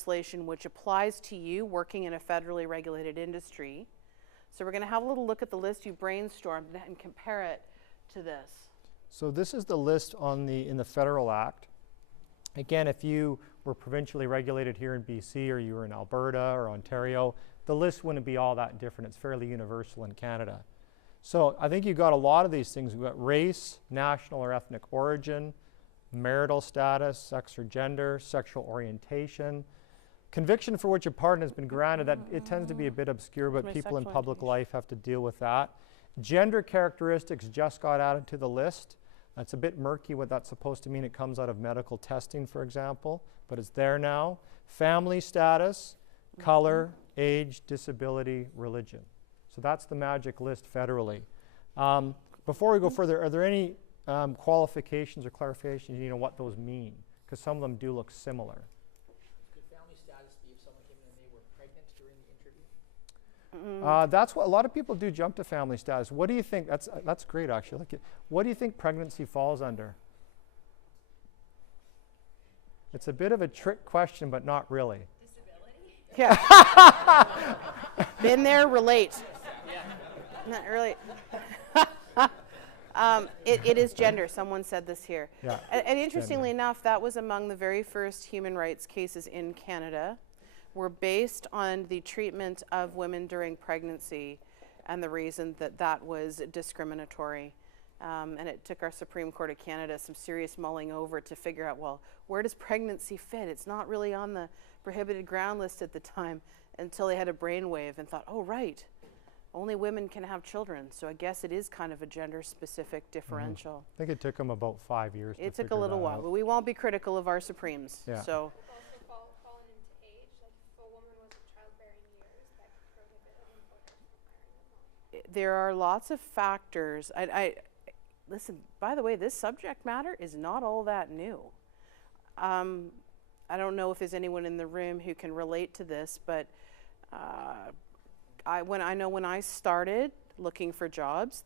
legislation which applies to you working in a federally regulated industry. So we're going to have a little look at the list you brainstormed and compare it to this. So this is the list in the Federal Act. Again, if you were provincially regulated here in BC, or you were in Alberta or Ontario, the list wouldn't be all that different. It's fairly universal in Canada. So I think you got a lot of these things. We've got race, national or ethnic origin, marital status, sex or gender, sexual orientation, conviction for which a pardon has been granted. That it tends to be a bit obscure, but people in public life have to deal with that. Gender characteristics just got added to the list. It's a bit murky what that's supposed to mean. It comes out of medical testing, for example, but it's there now. Family status, color, age, disability, religion. So that's the magic list federally. Before we go further, are there any qualifications or clarifications, you know, what those mean? Because some of them do look similar. Could family status be if someone came in and they were pregnant during the interview? That's what a lot of people do, jump to family status. What do you think? That's great, actually. What do you think pregnancy falls under? It's a bit of a trick question, but not really. Disability? Yeah. Been there, relate. Not really. It is gender. Someone said this here. Yeah, and interestingly enough, that was among the very first human rights cases in Canada, were based on the treatment of women during pregnancy and the reason that that was discriminatory. And it took our Supreme Court of Canada some serious mulling over to figure out, well, where does pregnancy fit? It's not really on the prohibited ground list at the time, until they had a brainwave and thought, oh, right, only women can have children. So I guess it is kind of a gender-specific differential. I think it took them about 5 years to It took a figure little that while, out. but we won't be critical of our Supremes. Yeah. So It's also fallen into age. Like if a woman was in childbearing years, that could prohibit an employer from hiring them. there are lots of factors. Listen, by the way, this subject matter is not all that new. I don't know if there's anyone in the room who can relate to this, but when I started looking for jobs,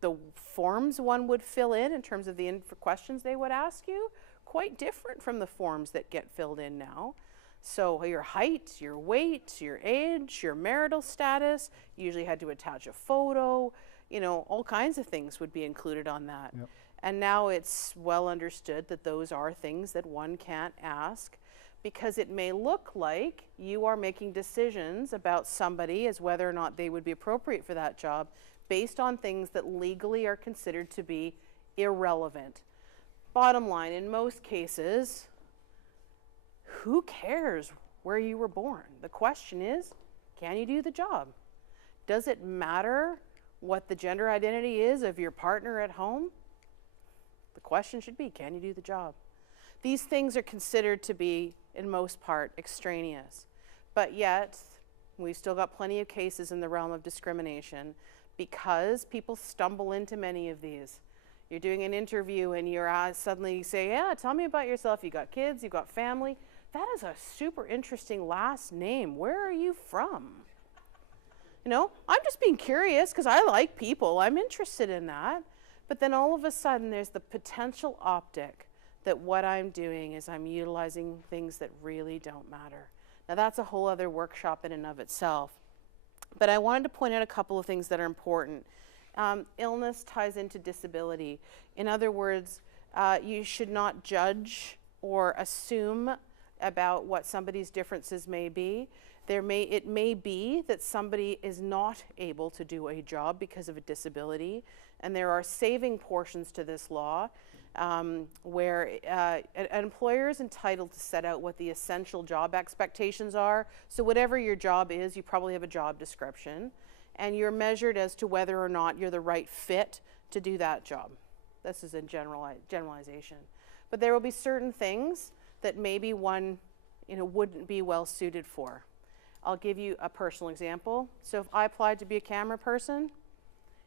the forms one would fill in terms of the questions they would ask you, quite different from the forms that get filled in now. So your height, your weight, your age, your marital status, you usually had to attach a photo, you know, all kinds of things would be included on that. Yep. And now it's well understood that those are things that one can't ask, because it may look like you are making decisions about somebody as whether or not they would be appropriate for that job based on things that legally are considered to be irrelevant. Bottom line, in most cases, who cares where you were born? The question is, can you do the job? Does it matter what the gender identity is of your partner at home? The question should be, can you do the job? These things are considered to be, in most part, extraneous. But yet, we've still got plenty of cases in the realm of discrimination because people stumble into many of these. You're doing an interview and you're suddenly say, yeah, tell me about yourself. You got kids, you got family. That is a super interesting last name. Where are you from? You know, I'm just being curious because I like people. I'm interested in that. But then all of a sudden there's the potential optic that what I'm doing is I'm utilizing things that really don't matter. Now that's a whole other workshop in and of itself. But I wanted to point out a couple of things that are important. Illness ties into disability. In other words, you should not judge or assume about what somebody's differences may be. It may be that somebody is not able to do a job because of a disability, and there are saving portions to this law where an employer is entitled to set out what the essential job expectations are. So whatever your job is, you probably have a job description, and you're measured as to whether or not you're the right fit to do that job. This is a generalization. But there will be certain things that maybe one wouldn't be well suited for. I'll give you a personal example. So if I applied to be a camera person,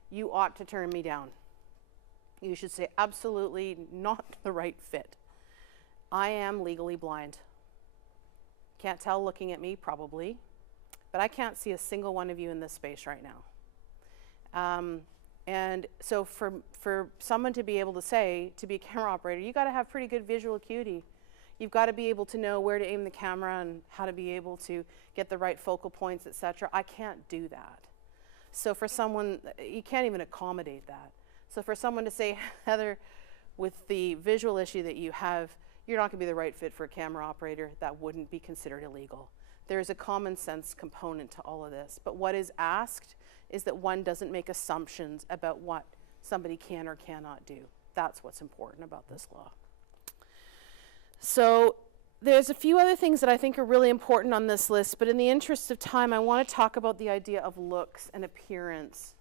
you ought to turn me down. You should say absolutely not the right fit. I am legally blind. Can't tell looking at me, probably, but I can't see a single one of you in this space right now. And so for someone to be able to say, to be a camera operator, you got to have pretty good visual acuity. You've got to be able to know where to aim the camera and how to be able to get the right focal points, etc. I can't do that. So for someone, you can't even accommodate that. So for someone to say, Heather, with the visual issue that you have, you're not going to be the right fit for a camera operator, that wouldn't be considered illegal. There is a common sense component to all of this. But what is asked is that one doesn't make assumptions about what somebody can or cannot do. That's what's important about this law. So there's a few other things that I think are really important on this list, but in the interest of time, I want to talk about the idea of looks and appearance.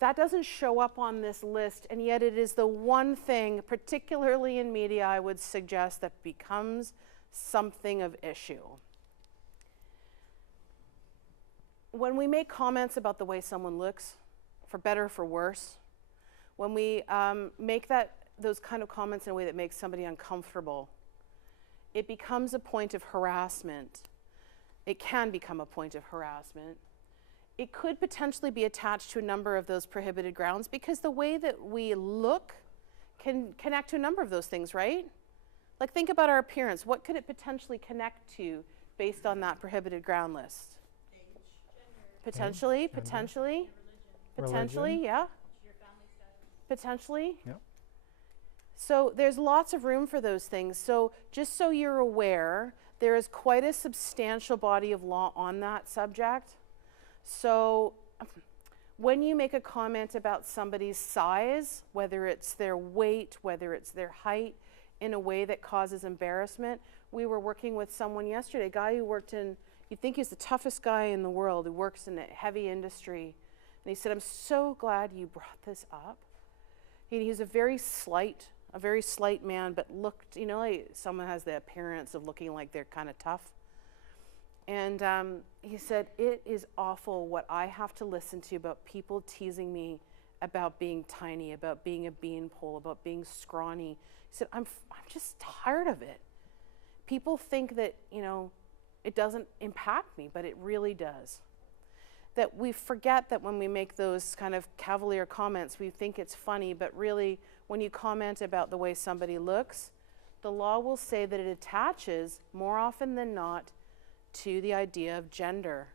That doesn't show up on this list, and yet it is the one thing, particularly in media, I would suggest that becomes something of issue. When we make comments about the way someone looks, for better or for worse, when we make those kind of comments in a way that makes somebody uncomfortable, it becomes a point of harassment. It can become a point of harassment. It could potentially be attached to a number of those prohibited grounds because the way that we look can connect to a number of those things, right? Like think about our appearance. What could it potentially connect to based on that prohibited ground list? Age, gender, Potentially, Gender. potentially, religion, potentially, Religion. yeah, your family status. potentially. Yep. So there's lots of room for those things. So just so you're aware, there is quite a substantial body of law on that subject. So when you make a comment about somebody's size, whether it's their weight, whether it's their height, in a way that causes embarrassment, we were working with someone yesterday, a guy who worked in, you'd think he's the toughest guy in the world, who works in a heavy industry. And he said, I'm so glad you brought this up. He's a very slight man, but looked, you know, like someone has the appearance of looking like they're kind of tough. And he said, it is awful what I have to listen to about people teasing me about being tiny, about being a beanpole, about being scrawny. He said, I'm just tired of it. People think that, you know, it doesn't impact me, but it really does. That we forget that when we make those kind of cavalier comments, we think it's funny, but really, when you comment about the way somebody looks, the law will say that it attaches, more often than not, to the idea of gender.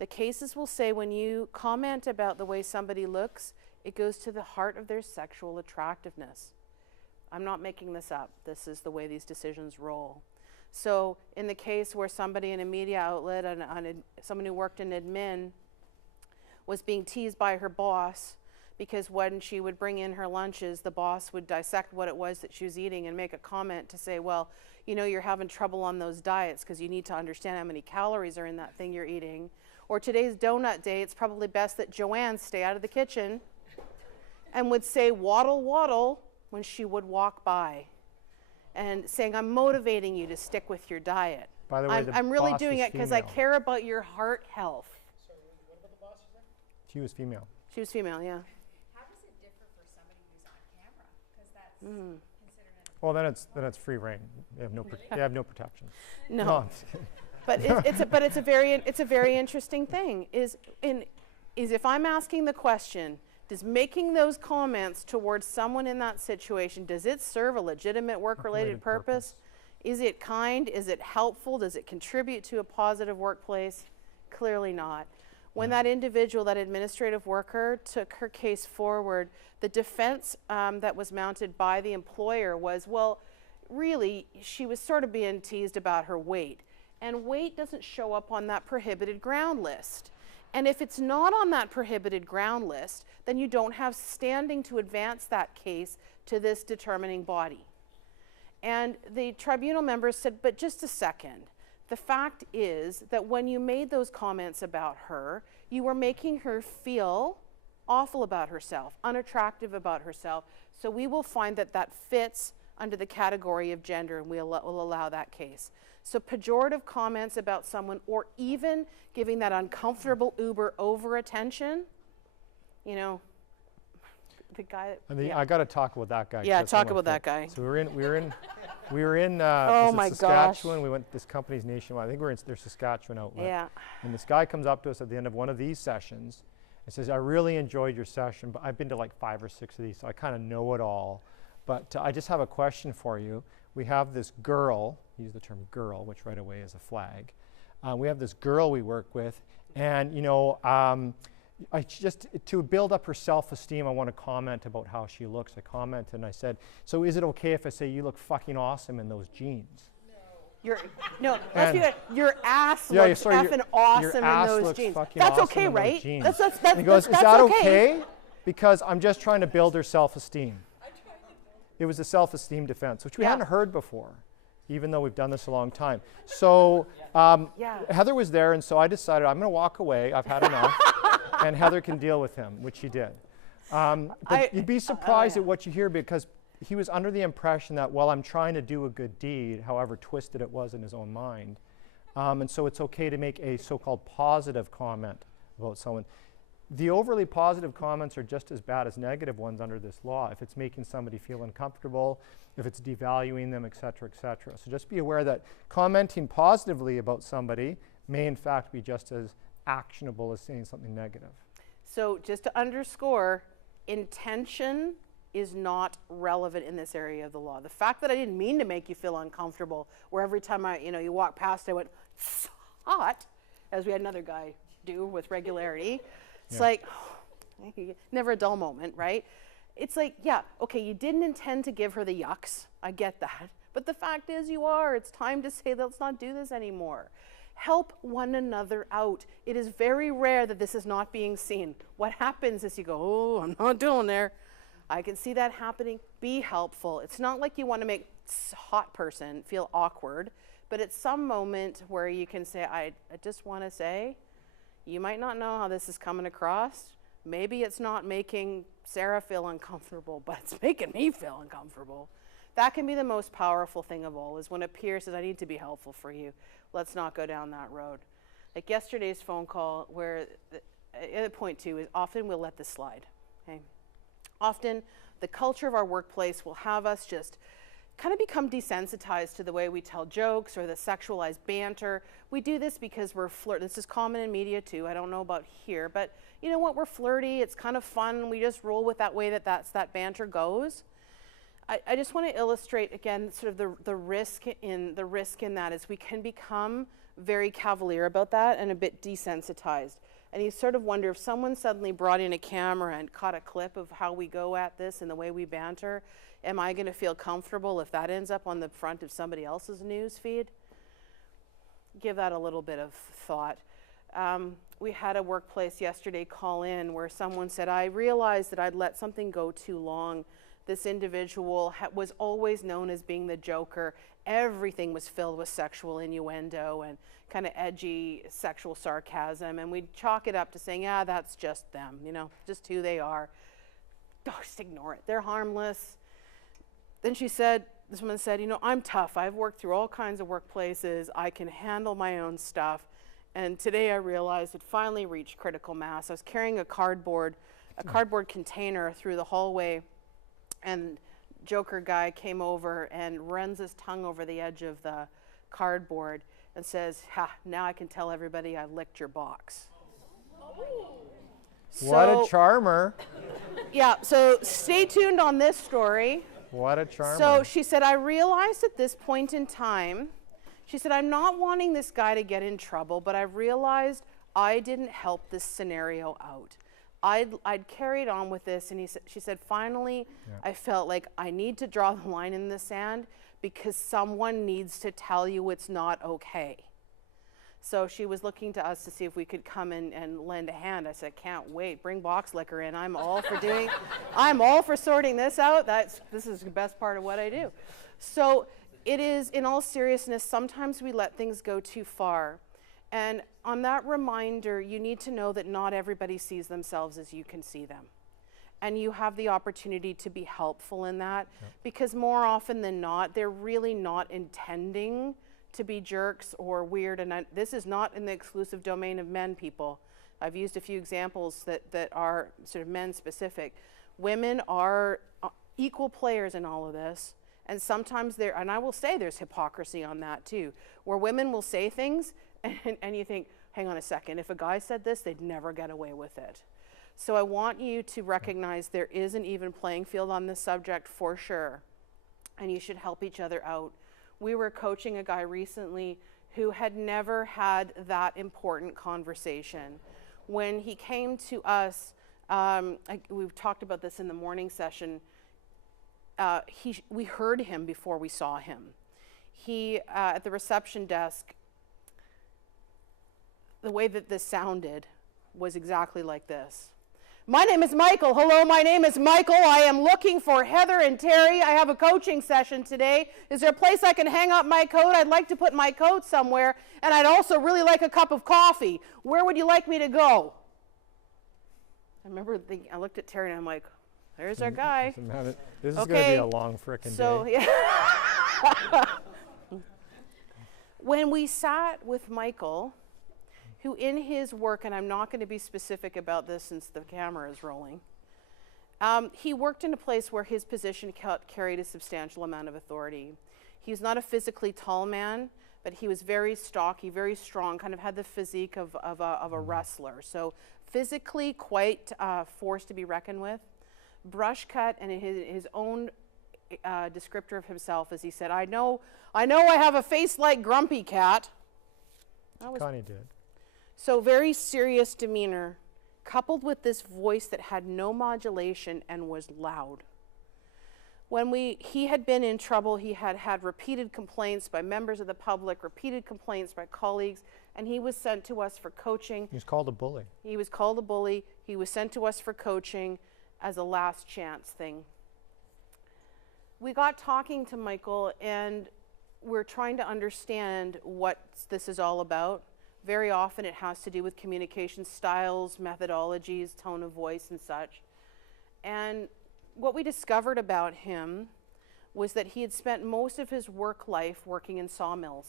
The cases will say when you comment about the way somebody looks, it goes to the heart of their sexual attractiveness. I'm not making this up. This is the way these decisions roll. So in the case where somebody in a media outlet, someone who worked in admin, was being teased by her boss because when she would bring in her lunches, the boss would dissect what it was that she was eating and make a comment to say, well, you know, you're having trouble on those diets because you need to understand how many calories are in that thing you're eating. Or today's donut day, it's probably best that Joanne stay out of the kitchen, and would say waddle, waddle when she would walk by and saying, I'm motivating you to stick with your diet. By the way, I'm really boss doing was it because I female. care about your heart health. Sorry, what about the boss, is that? She was female. She was female, yeah. How does it differ for somebody who's on camera? Because that's considered an Well, then it's free reign. They have no protection. No. I'm just kidding. But it's a very interesting thing. Is if I'm asking the question, does making those comments towards someone in that situation, does it serve a legitimate work-related purpose? Is it kind? Is it helpful? Does it contribute to a positive workplace? Clearly not. When that individual, that administrative worker, took her case forward, the defense that was mounted by the employer was, well, really, she was sort of being teased about her weight. And weight doesn't show up on that prohibited ground list. And if it's not on that prohibited ground list, then you don't have standing to advance that case to this determining body. And the tribunal members said, but just a second. The fact is that when you made those comments about her, you were making her feel awful about herself, unattractive about herself. So we will find that that fits under the category of gender, and we'll allow that case. So pejorative comments about someone, or even giving that uncomfortable Uber over attention, you know, the guy that, I mean, yeah. I got to talk about that guy. Yeah, 'cause talk someone about that fit. guy. So we were in Oh my Saskatchewan. gosh. We went, this company's nationwide. I think we're in their Saskatchewan outlet. Yeah. And this guy comes up to us at the end of one of these sessions and says, I really enjoyed your session, but I've been to like 5 or 6 of these, so I kind of know it all. But I just have a question for you. we have this girl, use the term girl, which right away is a flag. We have this girl we work with, and you know, I just, to build up her self-esteem, I want to comment about how she looks. I commented and I said, so is it okay if I say you look fucking awesome in those jeans? No, let's be And- good. Your ass Yeah, looks sorry, effing your awesome ass in those looks jeans. fucking That's awesome okay, in those right? jeans. That's And he goes, is that okay? Because I'm just trying to build her self-esteem. It was a self-esteem defense, which we Yeah. hadn't heard before, even though we've done this a long time. So Yeah. Heather was there, and so I decided I'm going to walk away. I've had enough. And Heather can deal with him, which she did. But you'd be surprised yeah. at what you hear, because he was under the impression that, well, I'm trying to do a good deed, however twisted it was in his own mind. And so it's okay to make a so-called positive comment about someone. The overly positive comments are just as bad as negative ones under this law, if it's making somebody feel uncomfortable, if it's devaluing them, et cetera, et cetera. So just be aware that commenting positively about somebody may in fact be just as actionable as saying something negative. So just to underscore, intention is not relevant in this area of the law. The fact that I didn't mean to make you feel uncomfortable, where every time you walk past, I went, "It's hot," as we had another guy do with regularity. It's like, never a dull moment, right? It's like, yeah, okay, you didn't intend to give her the yucks. I get that. But the fact is you are. It's time to say, let's not do this anymore. Help one another out. It is very rare that this is not being seen. What happens is you go, oh, I'm not doing there. I can see that happening. Be helpful. It's not like you want to make hot person feel awkward, but at some moment where you can say, I just want to say, you might not know how this is coming across. Maybe it's not making Sarah feel uncomfortable, but it's making me feel uncomfortable. That can be the most powerful thing of all, is when a peer says, I need to be helpful for you. Let's not go down that road. Like yesterday's phone call, where the other point too is often we'll let this slide. Okay? Often the culture of our workplace will have us just kind of become desensitized to the way we tell jokes or the sexualized banter. We do this because we're this is common in media too. I don't know about here, but you know what? We're flirty. It's kind of fun. We just roll with that way that banter goes. I just want to illustrate again sort of the risk in that is we can become very cavalier about that and a bit desensitized. And you sort of wonder if someone suddenly brought in a camera and caught a clip of how we go at this and the way we banter, am I going to feel comfortable if that ends up on the front of somebody else's news feed? Give that a little bit of thought. We had a workplace yesterday call in where someone said, I realized that I'd let something go too long. This individual was always known as being the joker. Everything was filled with sexual innuendo and kind of edgy sexual sarcasm. And we'd chalk it up to saying, yeah, that's just them, just who they are. Oh, just ignore it. They're harmless. Then this woman said, I'm tough. I've worked through all kinds of workplaces. I can handle my own stuff. And today I realized it finally reached critical mass. I was carrying a cardboard container through the hallway, and Joker guy came over and runs his tongue over the edge of the cardboard and says, now I can tell everybody I licked your box. What a charmer. Yeah, so stay tuned on this story. What a charmer. So she said, I realized at this point in time, she said, I'm not wanting this guy to get in trouble, but I realized I didn't help this scenario out. I'd carried on with this, and she said, finally, I felt like I need to draw the line in the sand because someone needs to tell you it's not okay. So she was looking to us to see if we could come and lend a hand. I said, can't wait, bring box liquor in. I'm all for sorting this out. This is the best part of what I do. So it is, in all seriousness, sometimes we let things go too far. And on that reminder, you need to know that not everybody sees themselves as you can see them. And you have the opportunity to be helpful in that, because more often than not, they're really not intending to be jerks or weird. And this is not in the exclusive domain of men, people. I've used a few examples that are sort of men specific. Women are equal players in all of this. And sometimes and I will say there's hypocrisy on that too, where women will say things and you think, hang on a second, if a guy said this, they'd never get away with it. So I want you to recognize there is an even playing field on this subject for sure. and you should help each other out. We were coaching a guy recently who had never had that important conversation. When he came to us, we've talked about this in the morning session, we heard him before we saw him. He, at the reception desk, the way that this sounded was exactly like this. My name is Michael. Hello, my name is Michael. I am looking for Heather and Terry. I have a coaching session today. Is there a place I can hang up my coat? I'd like to put my coat somewhere, and I'd also really like a cup of coffee. Where would you like me to go? I remember thinking, I looked at Terry and I'm like, there's our guy. This is going to be Okay, a long frickin' So, day. yeah. When we sat with Michael, who in his work, and I'm not going to be specific about this since the camera is rolling, he worked in a place where his position carried a substantial amount of authority. He was not a physically tall man, but he was very stocky, very strong, kind of had the physique of a wrestler. So physically quite force to be reckoned with. Brush cut, and his own descriptor of himself, as he said, I know I have a face like Grumpy Cat. That was Connie did. so very serious demeanor, coupled with this voice that had no modulation and was loud. When he had been in trouble, he had had repeated complaints by members of the public, repeated complaints by colleagues, and he was sent to us for coaching. He was called a bully. He was called a bully. He was sent to us for coaching as a last chance thing. We got talking to Michael, and we're trying to understand what this is all about. Very often it has to do with communication styles, methodologies, tone of voice, and such. And what we discovered about him was that he had spent most of his work life working in sawmills.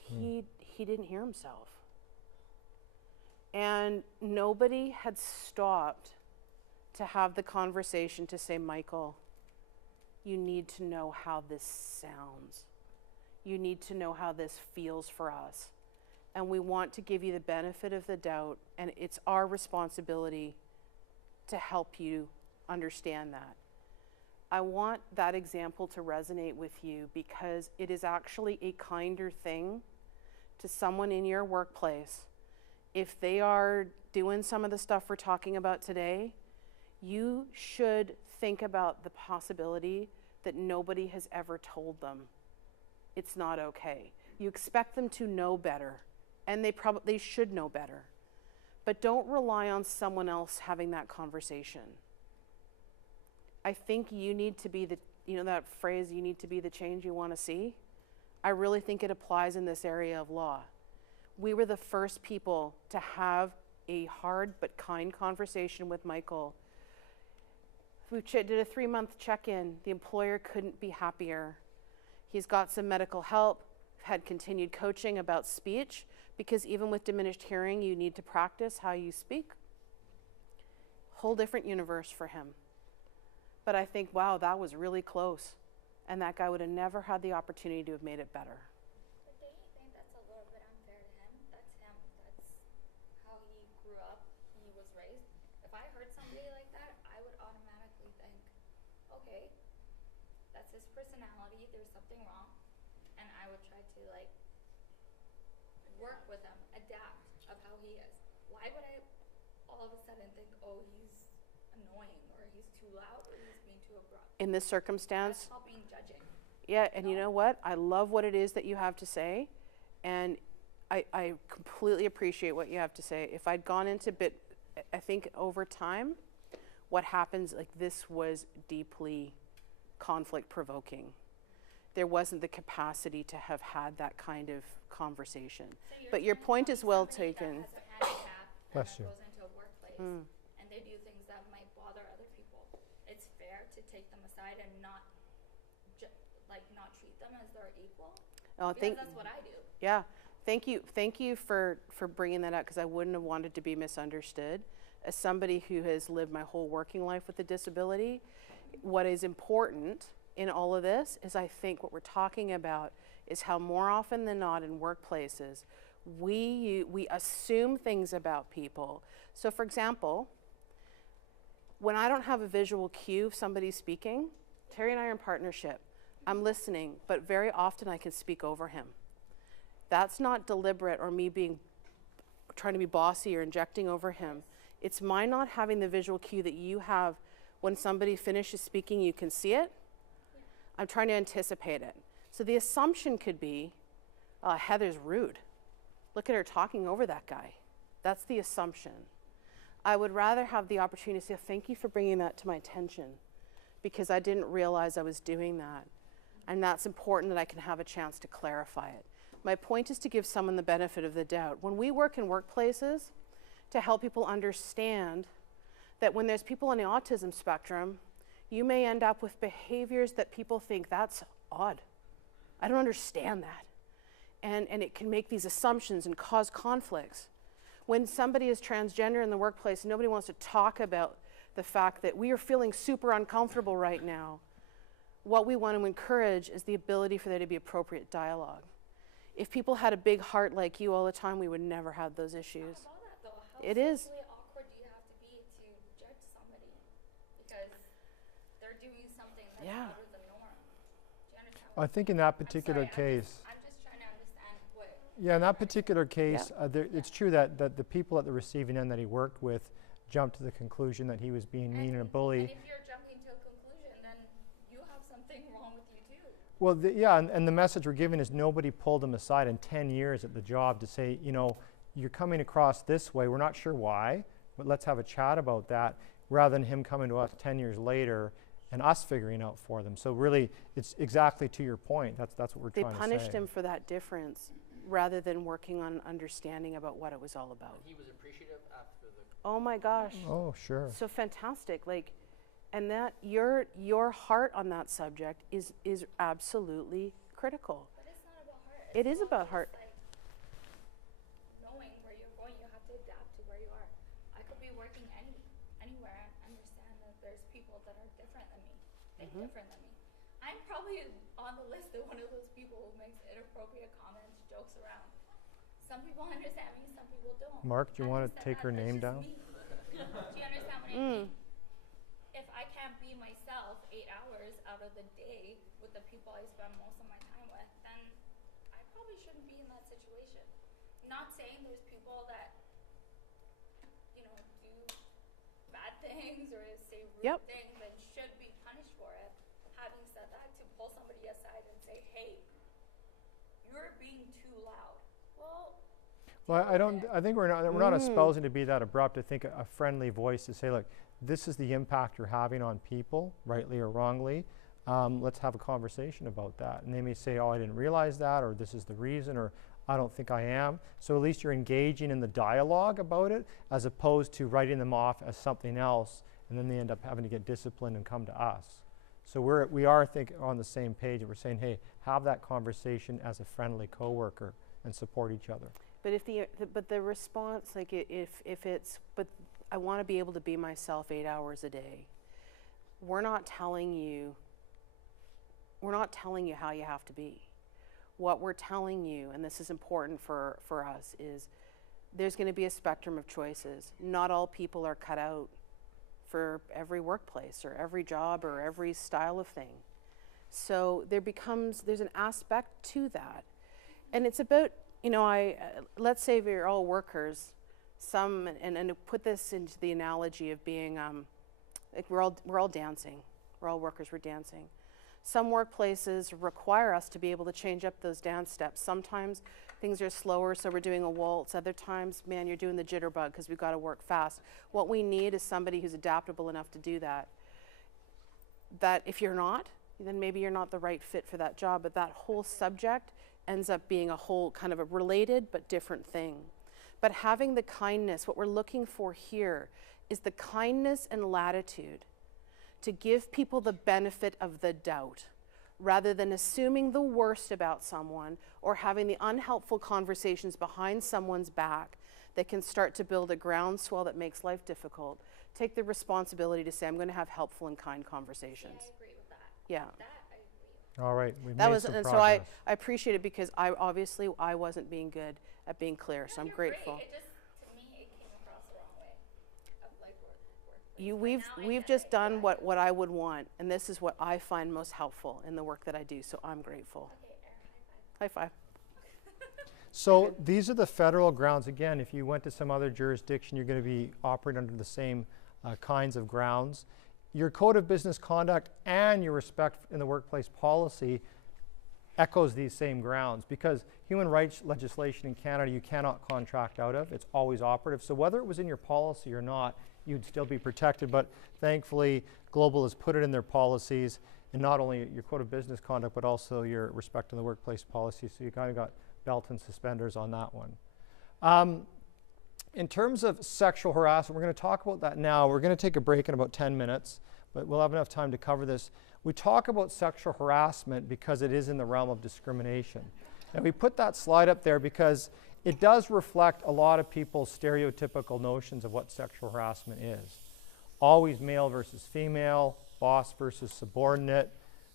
He didn't hear himself. And nobody had stopped to have the conversation to say, Michael, you need to know how this sounds. You need to know how this feels for us. And we want to give you the benefit of the doubt, and it's our responsibility to help you understand that. I want that example to resonate with you because it is actually a kinder thing to someone in your workplace. If they are doing some of the stuff we're talking about today, you should think about the possibility that nobody has ever told them it's not okay. You expect them to know better, and they should know better. But don't rely on someone else having that conversation. I think you need to be that phrase, you need to be the change you want to see. I really think it applies in this area of law. We were the first people to have a hard but kind conversation with Michael. We did a 3-month check-in. The employer couldn't be happier. He's got some medical help, had continued coaching about speech, because even with diminished hearing, you need to practice how you speak. Whole different universe for him. But I think, wow, that was really close. And that guy would have never had the opportunity to have made it better. But don't you think that's a little bit unfair to him? That's him. That's how he grew up. He was raised. If I heard somebody like that, I would automatically think, okay, that's his personality. There's something wrong. And I would try to work with him, adapt of how he is. Why would I all of a sudden think, oh, he's annoying or he's too loud or he's being too abrupt? In this circumstance, That's not being judging. yeah, and you know what? I love what it is that you have to say, and I completely appreciate what you have to say. If I'd gone into I think over time, what happens, this was deeply conflict provoking. There wasn't the capacity to have had that kind of conversation. So you're But your trying to point tell is me well somebody taken. That has a handicap and Bless that you. goes into a workplace and they do things that might bother other people. It's fair to take them aside and not treat them as their equal. Oh, Because that's what I do. Yeah, thank you for bringing that up, because I wouldn't have wanted to be misunderstood. As somebody who has lived my whole working life with a disability, what is important in all of this is I think what we're talking about is how more often than not in workplaces, we assume things about people. So for example, When I don't have a visual cue of somebody speaking, Terry and I are in partnership. I'm listening, but very often I can speak over him. That's not deliberate or me trying to be bossy or injecting over him. It's my not having the visual cue that you have. When somebody finishes speaking, you can see it. I'm trying to anticipate it. So the assumption could be, Heather's rude. Look at her talking over that guy. That's the assumption. I would rather have the opportunity to say, thank you for bringing that to my attention, because I didn't realize I was doing that. And that's important that I can have a chance to clarify it. My point is to give someone the benefit of the doubt. When we work in workplaces to help people understand that when there's people on the autism spectrum, you may end up with behaviors that people think, that's odd. I don't understand that. And it can make these assumptions and cause conflicts. When somebody is transgender in the workplace, nobody wants to talk about the fact that we are feeling super uncomfortable right now. What we want to encourage is the ability for there to be appropriate dialogue. If people had a big heart like you all the time, we would never have those issues. How about that though? How It is. socially awkward do you have to be to judge somebody because they're doing something that's Yeah. out of the norm? Do you understand? I think in that particular I'm sorry, case, I'm just trying to understand what. yeah, in that particular case, it's true that the people at the receiving end that he worked with jumped to the conclusion that he was being mean and a bully. And if you're jumping to a conclusion, then you have something wrong with you too. Well, yeah, and the message we're giving is nobody pulled him aside in 10 years at the job to say, you know, you're coming across this way. We're not sure why, but let's have a chat about that, rather than him coming to us 10 years later and us figuring out for them. So really, it's exactly to your point. That's what we're They trying to say. punished him for that difference rather than working on understanding about what it was all about. He was appreciative after the. Oh my gosh. Oh, sure. So fantastic. Like, and that your heart on that subject is absolutely critical. But it's not about heart. It is about heart. Like knowing where you're going, you have to adapt to where you are. I could be working anywhere and understand that there's people that are different than me, think different than me. I'm probably on the list of one of those people who makes inappropriate comments, jokes around. Some people understand me, some people don't. Mark, do you want to Understand take that, her that's name just down? me. Do you understand what I mean? If I can't be myself 8 hours out of the day with the people I spend most of my time with, then I probably shouldn't be in that situation. Not saying there's people that, you know, do bad things or say rude Yep. things and should be punished for it. Having said that, to pull somebody aside and say, hey, you're being too loud. Well, I think we're not espousing to be that abrupt. I think a friendly voice to say, look, this is the impact you're having on people, rightly or wrongly. Let's have a conversation about that. And they may say, oh, I didn't realize that, or this is the reason, or I don't think I am. So at least you're engaging in the dialogue about it, as opposed to writing them off as something else, and then they end up having to get disciplined and come to us. So we are, I think, on the same page, and we're saying, hey, have that conversation as a friendly coworker and support each other. But if the response, like if it's, but I want to be able to be myself 8 hours a day. We're not telling you how you have to be. What we're telling you, and this is important for us, is there's going to be a spectrum of choices. Not all people are cut out for every workplace or every job or every style of thing. So there's an aspect to that. And it's about, you know, let's say we're all workers, and to put this into the analogy of being, like we're all dancing. We're all workers, we're dancing. Some workplaces require us to be able to change up those dance steps. Sometimes things are slower, so we're doing a waltz. Other times, man, you're doing the jitterbug because we've got to work fast. What we need is somebody who's adaptable enough to do that. That if you're not, then maybe you're not the right fit for that job, but that whole subject ends up being a whole kind of a related but different thing. But having the kindness, what we're looking for here is the kindness and latitude to give people the benefit of the doubt, rather than assuming the worst about someone or having the unhelpful conversations behind someone's back that can start to build a groundswell that makes life difficult. Take the responsibility to say, I'm going to have helpful and kind conversations. I agree with that. Yeah. That I agree with. All right, we've That made was, some and progress. so I appreciate it, because I wasn't being good at being clear, so I'm You're grateful. Great. It just, to me, it came across the wrong way of like work. we've just done what I would want, and this is what I find most helpful in the work that I do, so I'm grateful. Okay, high five. High five. So these are the federal grounds. Again, if you went to some other jurisdiction, you're going to be operating under the same kinds of grounds. Your code of business conduct and your respect in the workplace policy echoes these same grounds, because human rights legislation in Canada you cannot contract out of. It's always operative. So whether it was in your policy or not, you'd still be protected. But thankfully, Global has put it in their policies, and not only your code of business conduct, but also your respect in the workplace policy. So you kind of got belt and suspenders on that one. In terms of sexual harassment, we're going to talk about that now. We're going to take a break in about 10 minutes, but we'll have enough time to cover this. We talk about sexual harassment because it is in the realm of discrimination. And we put that slide up there because it does reflect a lot of people's stereotypical notions of what sexual harassment is. Always male versus female, boss versus subordinate,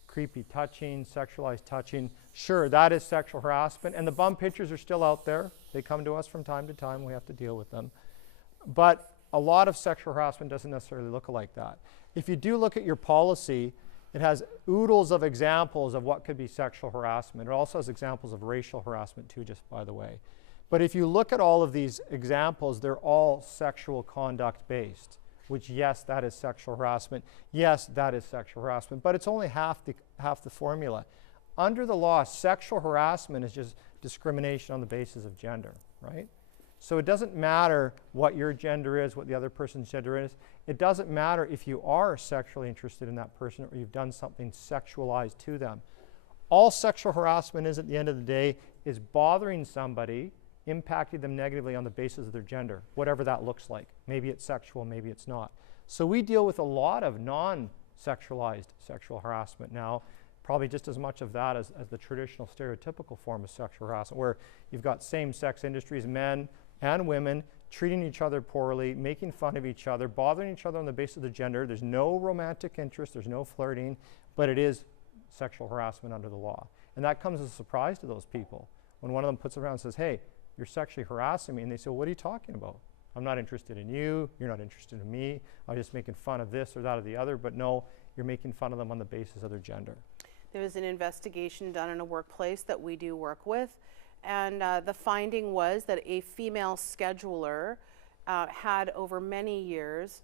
creepy touching, sexualized touching. Sure, that is sexual harassment, and the bum pictures are still out there. They come to us from time to time. We have to deal with them. But a lot of sexual harassment doesn't necessarily look like that. If you do look at your policy, it has oodles of examples of what could be sexual harassment. It also has examples of racial harassment too, just by the way. But if you look at all of these examples, they're all sexual conduct based, which yes, that is sexual harassment. Yes, that is sexual harassment, but it's only half the formula. Under the law, sexual harassment is just discrimination on the basis of gender, right? So it doesn't matter what your gender is, what the other person's gender is. It doesn't matter if you are sexually interested in that person or you've done something sexualized to them. All sexual harassment is, at the end of the day, is bothering somebody, impacting them negatively on the basis of their gender, whatever that looks like. Maybe it's sexual, maybe it's not. So we deal with a lot of non-sexualized sexual harassment now, probably just as much of that as the traditional stereotypical form of sexual harassment, where you've got same-sex industries, men and women, treating each other poorly, making fun of each other, bothering each other on the basis of the gender. There's no romantic interest, there's no flirting, but it is sexual harassment under the law. And that comes as a surprise to those people. When one of them puts around and says, hey, you're sexually harassing me, and they say, well, what are you talking about? I'm not interested in you, you're not interested in me, I'm just making fun of this or that or the other, but no, you're making fun of them on the basis of their gender. There was an investigation done in a workplace that we do work with, and the finding was that a female scheduler had over many years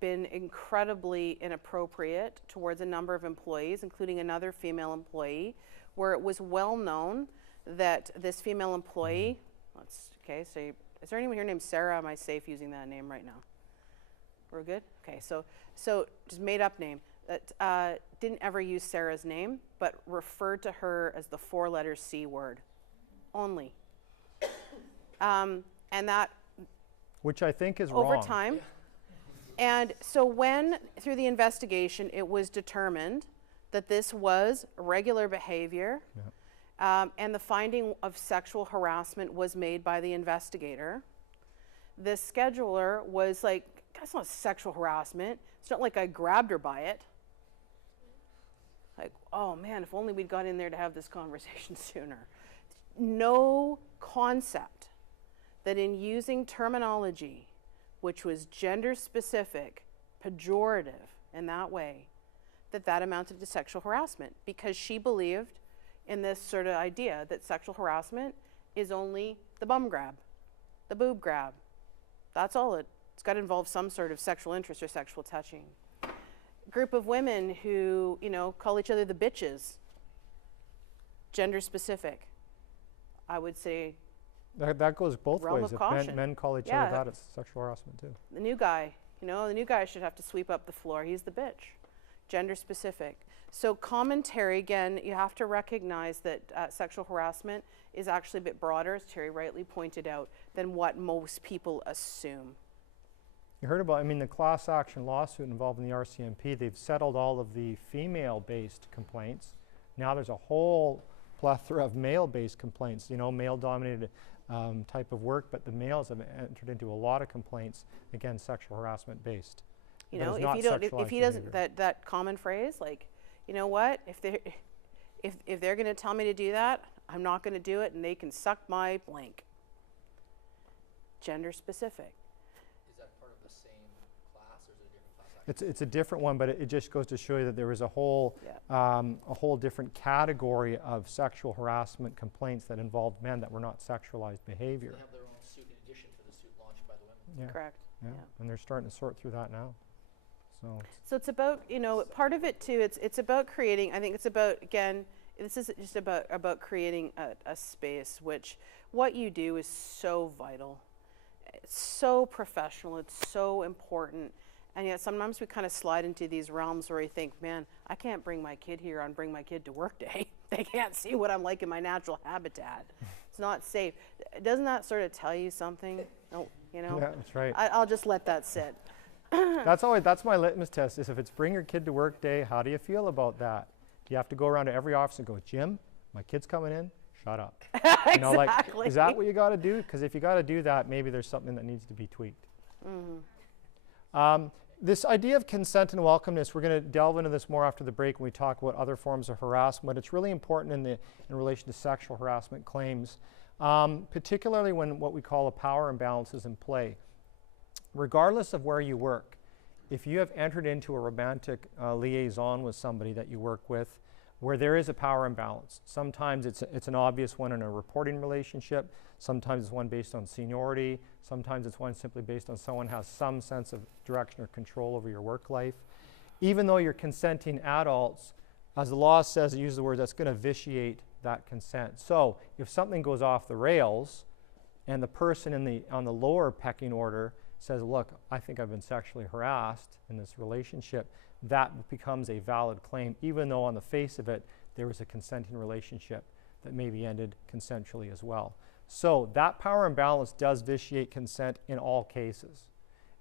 been incredibly inappropriate towards a number of employees, including another female employee, where it was well known that this female employee, okay, so is there anyone here named Sarah? Am I safe using that name right now? We're good? Okay, so just made up name. That didn't ever use Sarah's name, but referred to her as the 4-letter C word only. And that, which I think is over wrong. time. And so when, through the investigation, it was determined that this was regular behavior, and the finding of sexual harassment was made by the investigator, the scheduler was like, that's not sexual harassment. It's not like I grabbed her by it. Like, oh man, if only we'd got in there to have this conversation sooner. No concept that in using terminology which was gender specific, pejorative in that way, that amounted to sexual harassment, because she believed in this sort of idea that sexual harassment is only the bum grab, the boob grab. That's all it's got to involve some sort of sexual interest or sexual touching. Group of women who, call each other the bitches, gender specific. I would say that goes both realm ways. of If caution. men call each other that, it's sexual harassment too. the new guy, the new guy should have to sweep up the floor. He's the bitch. Gender specific. So commentary, again, you have to recognize that sexual harassment is actually a bit broader, as Terry rightly pointed out, than what most people assume. You heard about, the class action lawsuit involving the RCMP. They've settled all of the female-based complaints. Now there's a whole plethora of male-based complaints, male-dominated type of work, but the males have entered into a lot of complaints, again, sexual harassment based. If he doesn't, that common phrase, like, you know what, if they're going to tell me to do that, I'm not going to do it, and they can suck my blank. Gender specific. Is that part of the same class, It's a different one, but it just goes to show you that there was a whole different category of sexual harassment complaints that involved men that were not sexualized behavior. They have their own suit in addition to the suit launched by the women. Yeah. Correct. Yeah. And they're starting to sort through that now. So So it's about, part of it too, it's about creating, I think it's about, again, this is just about creating a space, which what you do is so vital. It's so professional, it's so important. And yet sometimes we kind of slide into these realms where we think, man, I can't bring my kid here on Bring My Kid to Work Day. They can't see what I'm like in my natural habitat. It's not safe. Doesn't that sort of tell you something? Oh, yeah, that's right. I'll just let that sit. That's my litmus test, is if it's Bring Your Kid to Work Day, how do you feel about that? Do you have to go around to every office and go, Jim, my kid's coming in, shut up. Exactly. You know, like, is that what you got to do? Because if you got to do that, maybe there's something that needs to be tweaked. This idea of consent and welcomeness, we're going to delve into this more after the break when we talk about other forms of harassment. It's really important in relation to sexual harassment claims, particularly when what we call a power imbalance is in play. Regardless of where you work, if you have entered into a romantic liaison with somebody that you work with, where there is a power imbalance, sometimes it's an obvious one in a reporting relationship, sometimes it's one based on seniority, sometimes it's one simply based on someone has some sense of direction or control over your work life. Even though you're consenting adults, as the law says, it uses the word that's going to vitiate that consent. So if something goes off the rails and the person on the lower pecking order says, look, I think I've been sexually harassed in this relationship, that becomes a valid claim, even though on the face of it, there was a consenting relationship that maybe ended consensually as well. So that power imbalance does vitiate consent in all cases.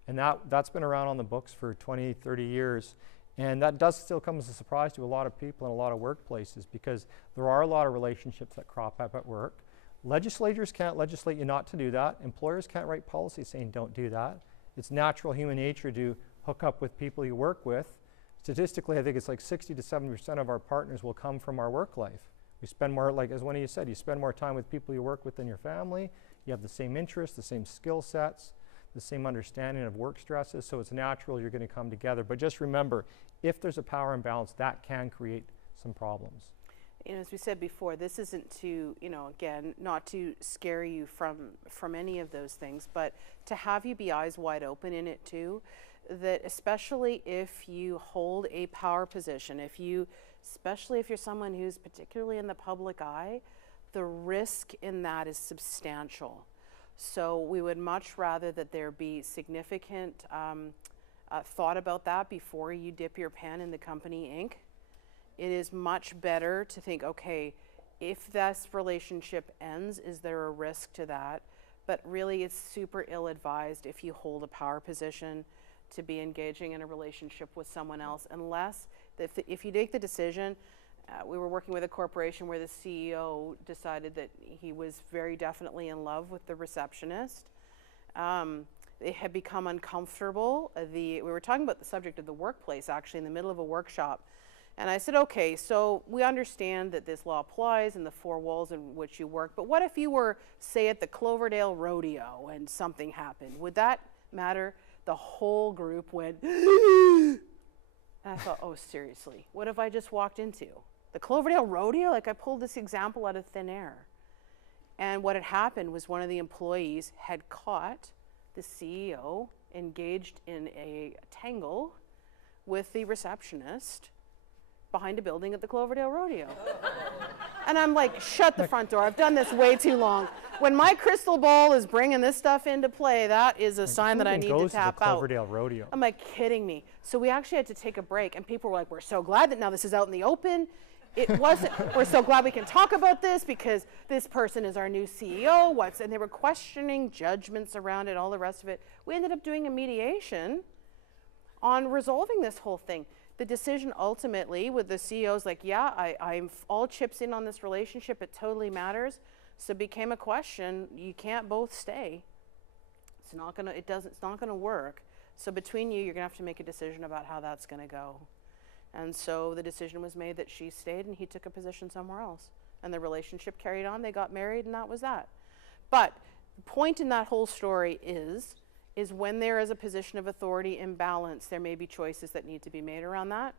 And that's been around on the books for 20, 30 years. And that does still come as a surprise to a lot of people in a lot of workplaces, because there are a lot of relationships that crop up at work. Legislators can't legislate you not to do that. Employers can't write policy saying don't do that. It's natural human nature to hook up with people you work with. Statistically, I think it's like 60 to 70% of our partners will come from our work life. We spend more, like as one of you said, you spend more time with people you work with than your family. You have the same interests, the same skill sets, the same understanding of work stresses, so it's natural you're going to come together. But just remember, if there's a power imbalance, that can create some problems. As we said before, this isn't to, again, not to scare you from any of those things, but to have you be eyes wide open in it too, that especially if you hold a power position, especially if you're someone who's particularly in the public eye, the risk in that is substantial. So we would much rather that there be significant thought about that before you dip your pen in the company ink. It is much better to think, okay, if this relationship ends, is there a risk to that? But really, it's super ill-advised if you hold a power position to be engaging in a relationship with someone else, unless, if you make the decision, we were working with a corporation where the CEO decided that he was very definitely in love with the receptionist. They had become uncomfortable. We were talking about the subject of the workplace, actually, in the middle of a workshop. And I said, okay, so we understand that this law applies in the four walls in which you work, but what if you were, say, at the Cloverdale Rodeo and something happened? Would that matter? The whole group went, and I thought, oh, seriously, what have I just walked into? The Cloverdale Rodeo? Like, I pulled this example out of thin air. And what had happened was one of the employees had caught the CEO engaged in a tangle with the receptionist behind a building at the Cloverdale Rodeo. And I'm like, shut the front door. I've done this way too long. When my crystal ball is bringing this stuff into play, that is a sign that I need to tap the out. Cloverdale Rodeo. I'm like, kidding me. So we actually had to take a break, and people were like, we're so glad that now this is out in the open. It wasn't, we're so glad we can talk about this because this person is our new CEO. And they were questioning judgments around it, all the rest of it. We ended up doing a mediation on resolving this whole thing. The decision ultimately with the CEO's like, yeah, I'm all chips in on this relationship. It totally matters. So it became a question. You can't both stay. It's not gonna work. So between you, you're gonna have to make a decision about how that's gonna go. And so the decision was made that she stayed and he took a position somewhere else. And the relationship carried on. They got married, and that was that. But the point in that whole story is is when there is a position of authority imbalance, there may be choices that need to be made around that.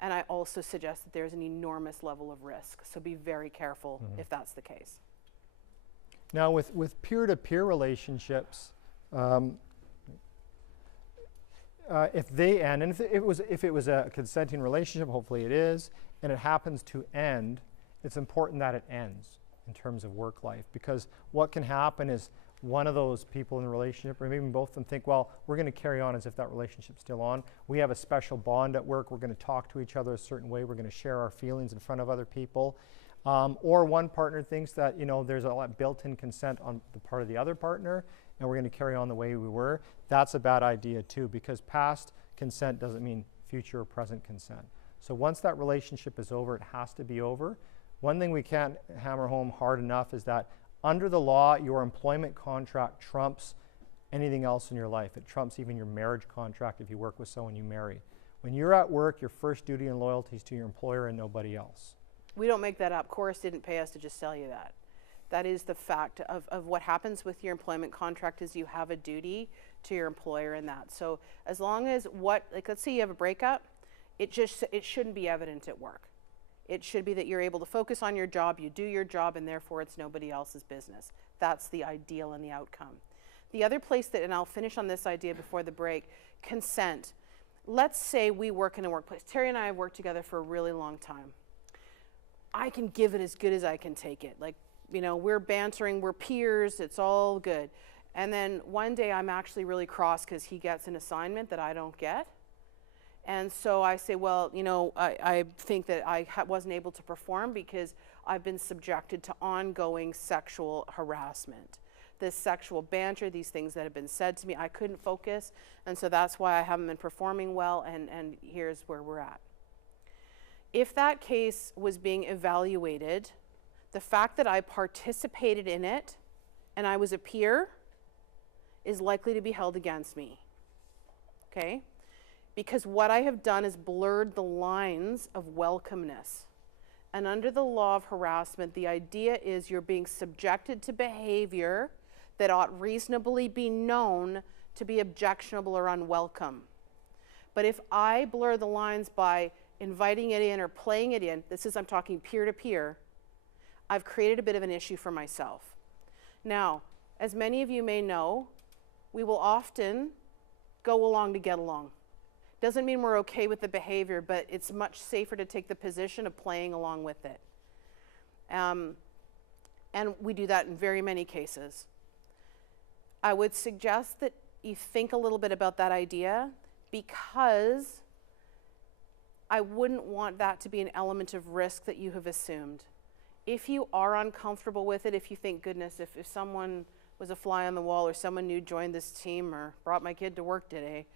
And I also suggest that there's an enormous level of risk. So be very careful if that's the case. Now with peer-to-peer relationships, if they end, and if it was a consenting relationship, hopefully it is, and it happens to end, it's important that it ends in terms of work life, because what can happen is one of those people in the relationship, or maybe both of them, think, well, we're going to carry on as if that relationship's still on. We have a special bond at work. We're going to talk to each other a certain way. We're going to share our feelings in front of other people. Or one partner thinks that, you know, there's a lot built-in consent on the part of the other partner, and we're going to carry on the way we were. That's a bad idea too, because past consent doesn't mean future or present consent. So once that relationship is over, it has to be over. One thing we can't hammer home hard enough is that under the law, your employment contract trumps anything else in your life. It trumps even your marriage contract if you work with someone you marry. When you're at work, your first duty and loyalty is to your employer and nobody else. We don't make that up. Chorus didn't pay us to just tell you that. That is the fact of what happens with your employment contract is you have a duty to your employer in that. So as long as let's say you have a breakup, it shouldn't be evident at work. It should be that you're able to focus on your job, you do your job, and therefore it's nobody else's business. That's the ideal and the outcome. The other place that, and I'll finish on this idea before the break, consent. Let's say we work in a workplace. Terry and I have worked together for a really long time. I can give it as good as I can take it. Like, you know, we're bantering, we're peers, it's all good. And then one day I'm actually really cross because he gets an assignment that I don't get. And so I say, well, you know, I think that I wasn't able to perform because I've been subjected to ongoing sexual harassment. This sexual banter, these things that have been said to me, I couldn't focus. And so that's why I haven't been performing well, and here's where we're at. If that case was being evaluated, the fact that I participated in it and I was a peer is likely to be held against me, okay? Because what I have done is blurred the lines of welcomeness. And under the law of harassment, the idea is you're being subjected to behavior that ought reasonably be known to be objectionable or unwelcome. But if I blur the lines by inviting it in or playing it in, I'm talking peer-to-peer, I've created a bit of an issue for myself. Now, as many of you may know, we will often go along to get along. Doesn't mean we're okay with the behavior, but it's much safer to take the position of playing along with it. And we do that in very many cases. I would suggest that you think a little bit about that idea, because I wouldn't want that to be an element of risk that you have assumed. If you are uncomfortable with it, if you think, goodness, if someone was a fly on the wall or someone new joined this team or brought my kid to work today,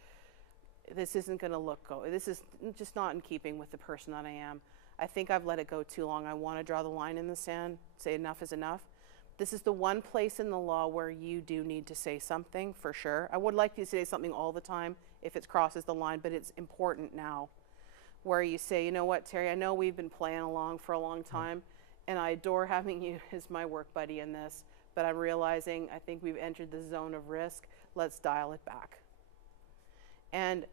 this isn't going to this is just not in keeping with the person that I am. I think I've let it go too long. I want to draw the line in the sand, say enough is enough. This is the one place in the law where you do need to say something, for sure. I would like you to say something all the time if it crosses the line, but it's important now, where you say, you know what, Terry, I know we've been playing along for a long time, and I adore having you as my work buddy in this, but I'm realizing I think we've entered the zone of risk. Let's dial it back. And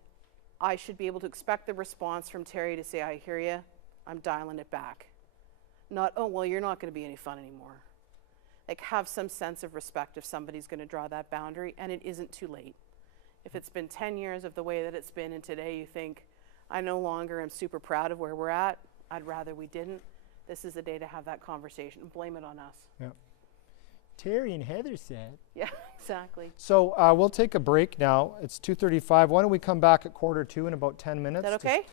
I should be able to expect the response from Terry to say, I hear you, I'm dialing it back. Not, oh, well, you're not going to be any fun anymore. Like, have some sense of respect if somebody's going to draw that boundary, and it isn't too late. If it's been 10 years of the way that it's been, and today you think, I no longer am super proud of where we're at, I'd rather we didn't, this is the day to have that conversation. Blame it on us. Yeah. Terry and Heather said. Yeah, exactly. So we'll take a break now. It's 2:35. Why don't we come back at 1:45 in about 10 minutes? Is that okay?